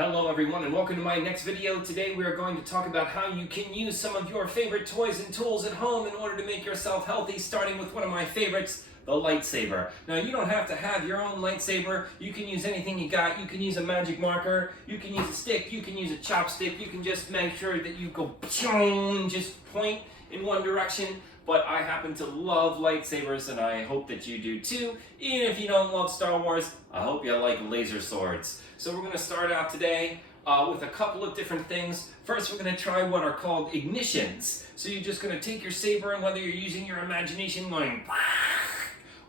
Hello everyone and welcome to my next video. Today we are going to talk about how you can use some of your favorite toys and tools at home in order to make yourself healthy, starting with one of my favorites, the lightsaber. Now you don't have to have your own lightsaber. You can use anything you got. You can use a magic marker, you can use a stick, you can use a chopstick, you can just make sure that you go just point in one direction. But I happen to love lightsabers and I hope that you do too. Even if you don't love Star Wars, I hope you like laser swords. So we're going to start out today with a couple of different things. First, we're going to try what are called ignitions. So you're just going to take your saber, and whether you're using your imagination going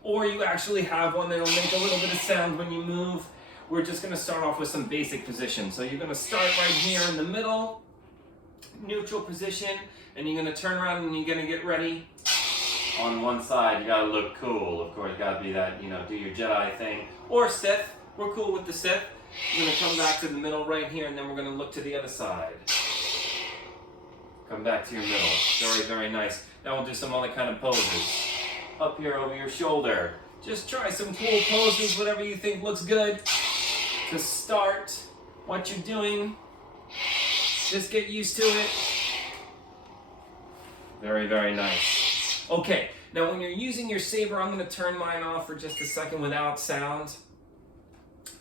or you actually have one that'll make a little bit of sound when you move, we're just going to start off with some basic positions. So you're going to start right here in the middle, neutral position, and you're going to turn around and you're going to get ready. On one side, you got to look cool. Of course, you got to be that, do your Jedi thing. Or Sith. We're cool with the Sith. We're going to come back to the middle right here, and then we're going to look to the other side. Come back to your middle. Very, very nice. Now we'll do some other kind of poses. Up here over your shoulder. Just try some cool poses, whatever you think looks good. To start what you're doing, just get used to it. Very, very nice. Okay, now when you're using your saber, I'm going to turn mine off for just a second without sound.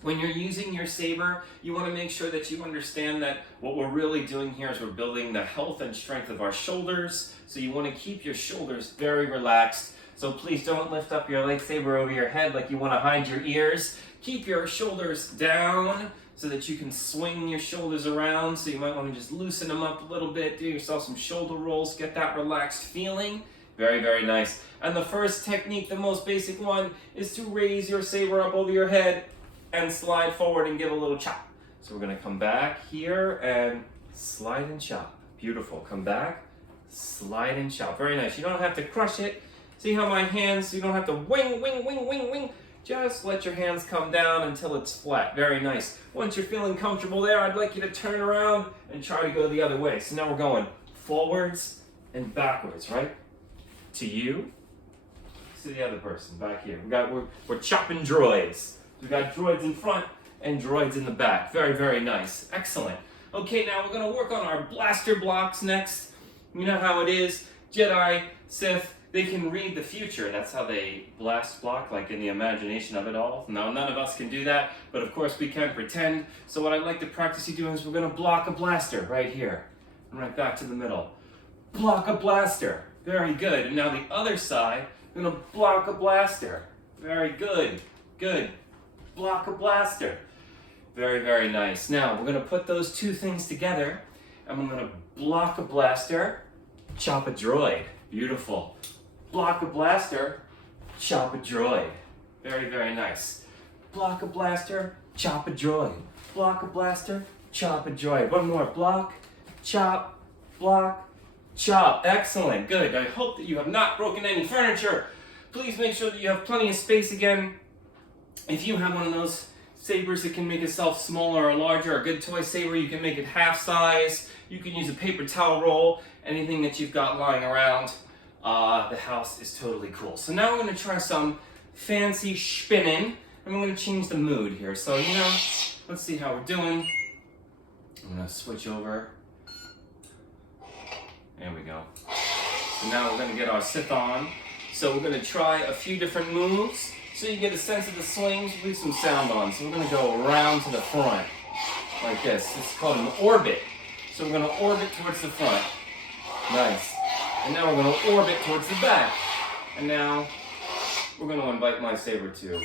When you're using your saber, you want to make sure that you understand that what we're really doing here is we're building the health and strength of our shoulders. So you want to keep your shoulders very relaxed. So please don't lift up your lightsaber over your head like you want to hide your ears. Keep your shoulders down so that you can swing your shoulders around. So you might want to just loosen them up a little bit, do yourself some shoulder rolls, get that relaxed feeling. Very, very nice. And the first technique, the most basic one, is to raise your saber up over your head and slide forward and give a little chop. So we're going to come back here and slide and chop. Beautiful. Come back, slide and chop. Very nice. You don't have to crush it. See how my hands, you don't have to wing, wing, wing, wing, wing. Just let your hands come down until it's flat. Very nice. Once you're feeling comfortable there, I'd like you to turn around and try to go the other way. So now we're going forwards and backwards, right? To you, to the other person back here. We're chopping droids. We've got droids in front and droids in the back. Very, very nice. Excellent. Okay, now we're going to work on our blaster blocks next. You know how it is. Jedi, Sith, they can read the future. That's how they blast block, like in the imagination of it all. Now, none of us can do that, but of course we can pretend. So what I'd like to practice you doing is we're going to block a blaster right here. And right back to the middle. Block a blaster. Very good. And now the other side, we're going to block a blaster. Very good. Good. Block a blaster. Very, very nice. Now, we're going to put those two things together, and we're going to block a blaster, chop a droid. Beautiful. Block a blaster, chop a droid. Very, very nice. Block a blaster, chop a droid. Block a blaster, chop a droid. One more. Block, chop, block, chop. Excellent. Good. I hope that you have not broken any furniture. Please make sure that you have plenty of space again. If you have one of those sabers that can make itself smaller or larger, a good toy saber, you can make it half size. You can use a paper towel roll, anything that you've got lying around. The house is totally cool. So now we're going to try some fancy spinning, and we're going to change the mood here. So, let's see how we're doing. I'm going to switch over. There we go. So now we're going to get our Sith on. So we're going to try a few different moves. So you get a sense of the swings, leave some sound on. So we're going to go around to the front, like this. It's called an orbit. So we're going to orbit towards the front. Nice. And now we're going to orbit towards the back. And now we're going to invite my saber to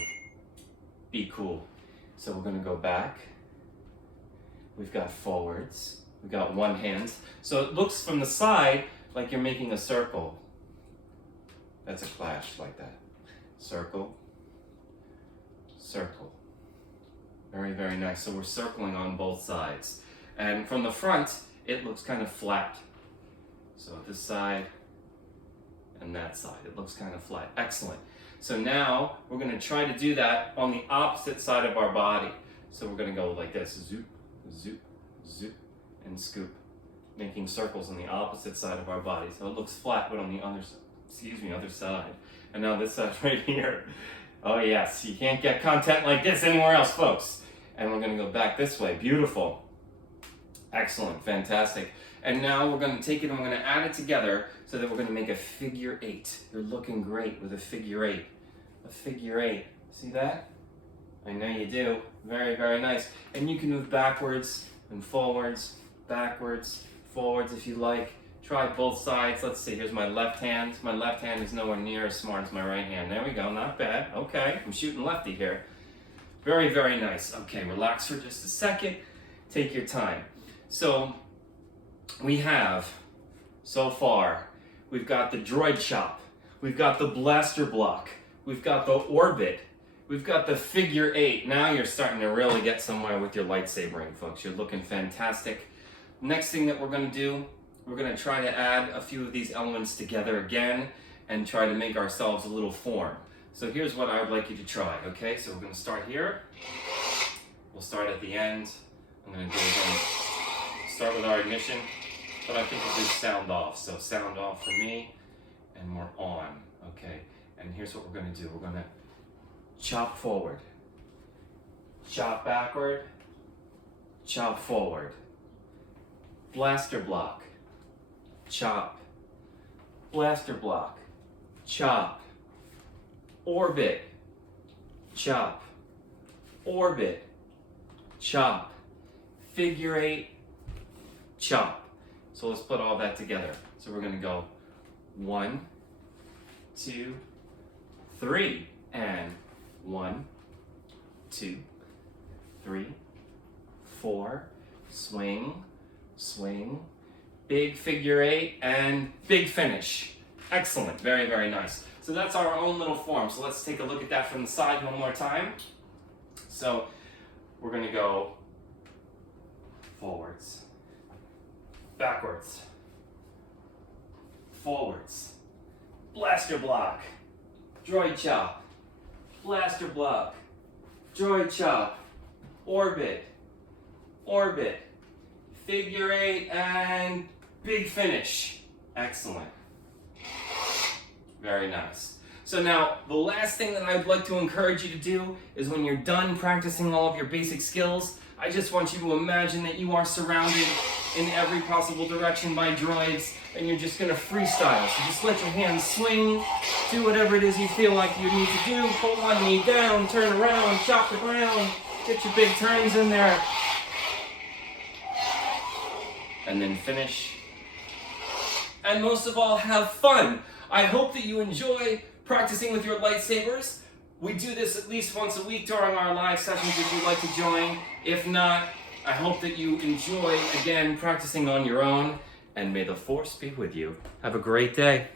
be cool. So we're going to go back. We've got forwards. We've got one hand. So it looks from the side like you're making a circle. That's a clash like that. Circle. Circle. Very, very nice. So we're circling on both sides. And from the front, it looks kind of flat. So this side and that side, it looks kind of flat. Excellent. So now we're going to try to do that on the opposite side of our body. So we're going to go like this. Zoop, zoop, zoop, and scoop. Making circles on the opposite side of our body. So it looks flat, but on the other side. And now this side right here. Oh yes, you can't get content like this anywhere else, folks. And we're going to go back this way. Beautiful. Excellent. Fantastic. And now we're going to take it and we're going to add it together so that we're going to make a figure 8. You're looking great with a figure 8. A figure 8. See that? I know you do. Very, very nice. And you can move backwards and forwards, backwards, forwards if you like. Try both sides. Let's see. Here's my left hand. My left hand is nowhere near as smart as my right hand. There we go. Not bad. Okay. I'm shooting lefty here. Very, very nice. Okay. Relax for just a second. Take your time. So we have, so far, we've got the droid chop. We've got the blaster block. We've got the orbit. We've got the figure 8. Now you're starting to really get somewhere with your lightsabering, folks. You're looking fantastic. Next thing that we're going to do, we're going to try to add a few of these elements together again and try to make ourselves a little form. So here's what I would like you to try, okay? So we're going to start here. We'll start at the end. I'm going to do again, start with our ignition, but I think we'll do sound off. So sound off for me, and we're on, okay? And here's what we're going to do. We're going to chop forward, chop backward, chop forward, blaster block, chop, blaster block, chop, orbit, chop, orbit, chop, figure 8, chop. So let's put all that together. So we're going to go 1, 2, 3, and 1, 2, 3, 4, swing, swing, big figure 8, and big finish. Excellent. Very, very nice. So that's our own little form. So let's take a look at that from the side one more time. So we're going to go forwards, backwards, forwards, blaster block, droid chop, blaster block, droid chop, orbit, orbit, figure 8, and big finish. Excellent. Very nice. So now, the last thing that I would like to encourage you to do is when you're done practicing all of your basic skills, I just want you to imagine that you are surrounded in every possible direction by droids, and you're just going to freestyle. So just let your hands swing, do whatever it is you feel like you need to do. Pull one knee down, turn around, chop the ground, get your big turns in there. And then finish. And most of all, have fun. I hope that you enjoy practicing with your lightsabers. We do this at least once a week during our live sessions if you'd like to join. If not, I hope that you enjoy, again, practicing on your own. And may the Force be with you. Have a great day.